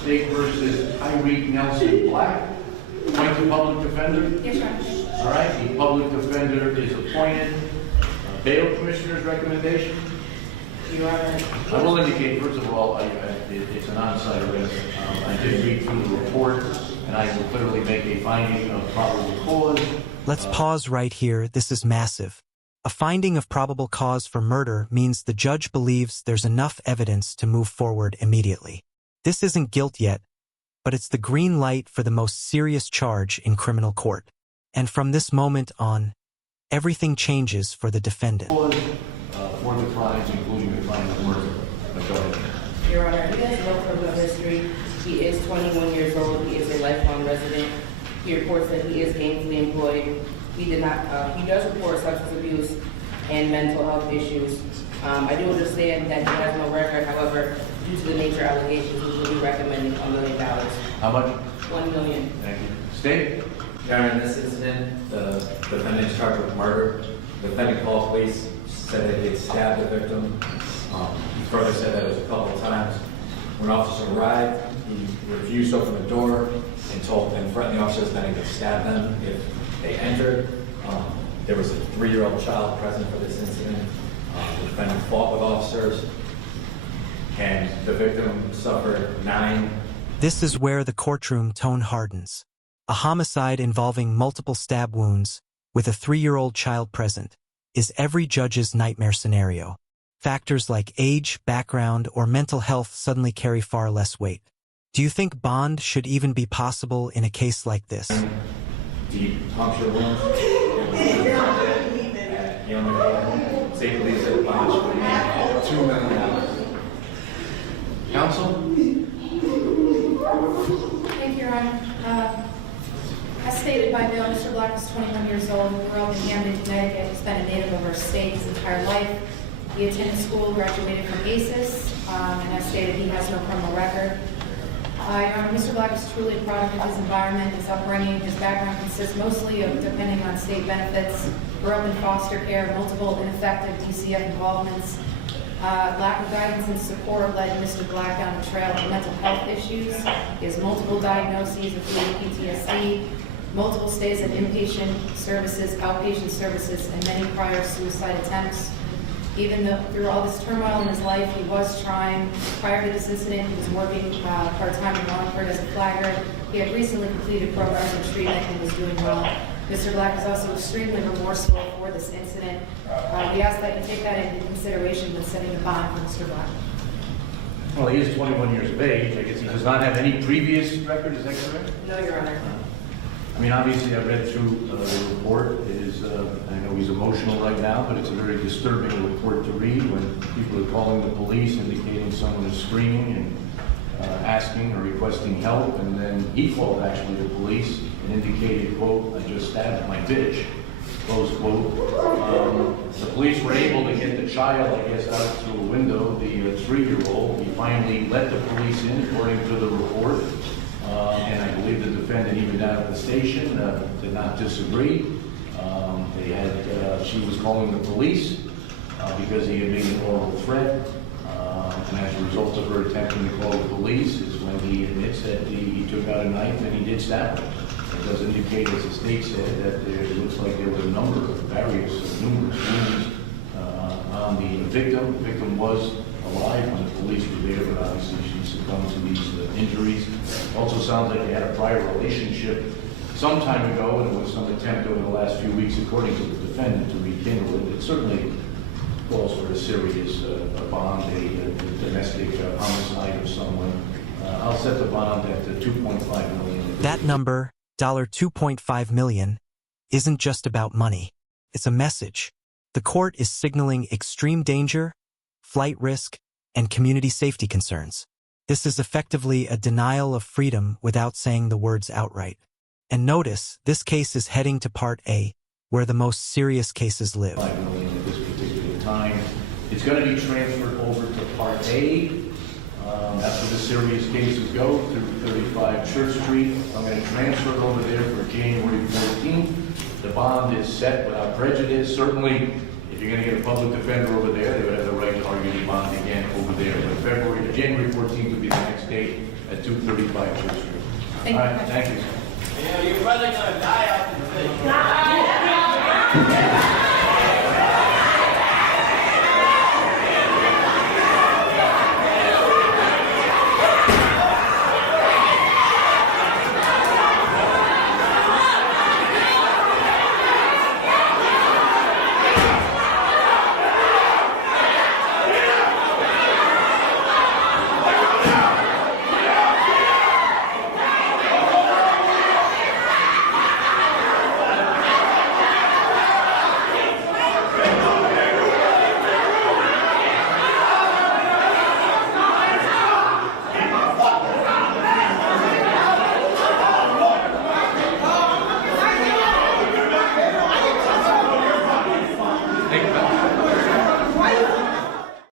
State versus Tyreek Nelson Black. Appoint the public defender. Yes, Your Honor. All right, the public defender is appointed. Bail Commissioner's recommendation. Your Honor. I will indicate, first of all, it's an on-site arrest. I did read through the report, and I will clearly make a finding of probable cause. Let's pause right here. This is massive. A finding of probable cause for murder means the judge believes there's enough evidence to move forward immediately. This isn't guilt yet, but it's the green light for the most serious charge in criminal court. And from this moment on, everything changes for the defendant. For the crimes, including the crime of murder. Go ahead. Your Honor, he has no criminal history. He is 21 years old. He is a lifelong resident. He reports that he is gainfully employed. He does report substance abuse and mental health issues. I do understand that he has no record. However, due to the nature allegations, we will be recommending $1 million. How much? $1 million. Thank you. State. Your Honor, in this incident, the defendant is charged with murder. The defendant called police, said that he had stabbed the victim. He further said that it was a couple of times. When officers arrived, he refused to open the door and threatened the officers that he would stab them if they entered. There was a 3-year-old child present for this incident. The defendant fought with officers, and the victim suffered 9. This is where the courtroom tone hardens. A homicide involving multiple stab wounds, with a 3-year-old child present, is every judge's nightmare scenario. Factors like age, background, or mental health suddenly carry far less weight. Do you think bond should even be possible in a case like this? Deep puncture wounds. He only safely said bond should be $2 million. Counsel? Thank you, Your Honor. As stated by Bill, Mr. Black is 21 years old, grew up in Camden, Connecticut. He's been a native of our state his entire life. He attended school, graduated from ACES, and as stated, he has no criminal record. Your Honor, Mr. Black is truly a product of his environment, his upbringing. His background consists mostly of depending on state benefits, grew up in foster care, multiple ineffective DCF involvements. Lack of guidance and support led Mr. Black down the trail of mental health issues. He has multiple diagnoses, including PTSD, multiple stays at inpatient services, outpatient services, and many prior suicide attempts. Even though through all this turmoil in his life, he was trying. Prior to this incident, he was working part-time in Wallingford as a flagger. He had recently completed programs in treatment and was doing well. Mr. Black is also extremely remorseful for this incident. We ask that you take that into consideration when setting a bond for Mr. Black. Well, he is 21 years of age. I guess he does not have any previous record. Is that correct? No, Your Honor. I mean, obviously, I read through the report. It is, I know he's emotional right now, but it's a very disturbing report to read when people are calling the police, indicating someone is screaming and asking or requesting help, and then he called actually the police and indicated, quote, "I just stabbed my bitch," close quote. The police were able to get the child, I guess, out through a window, the 3-year-old. He finally let the police in, according to the report. And I believe the defendant, even down at the station, did not disagree. She was calling the police because he had made an oral threat. And as a result of her attempting to call the police is when he admits that he took out a knife and he did stab her. It does indicate, as the state said, that it looks like there was a number of numerous wounds on the victim. The victim was alive when the police were there, but obviously she succumbed to these injuries. Also sounds like they had a prior relationship some time ago, and there was some attempt over the last few weeks, according to the defendant, to rekindle it. It certainly calls for a serious bond, a domestic homicide of someone. I'll set the bond at $2.5 million. That number, $2.5 million, isn't just about money. It's a message. The court is signaling extreme danger, flight risk, and community safety concerns. This is effectively a denial of freedom without saying the words outright. And notice, this case is heading to Part A, where the most serious cases live. $5 million at this particular time. It's going to be transferred over to Part A. That's where the serious cases go, through 35 Church Street. I'm going to transfer it over there for January 14th. The bond is set without prejudice. Certainly, if you're going to get a public defender over there, they would have the right to argue the bond again over there. But January 14th would be the next date at 235 Church Street. Thank you. All right, thank you. Yeah, your brother gonna die out in the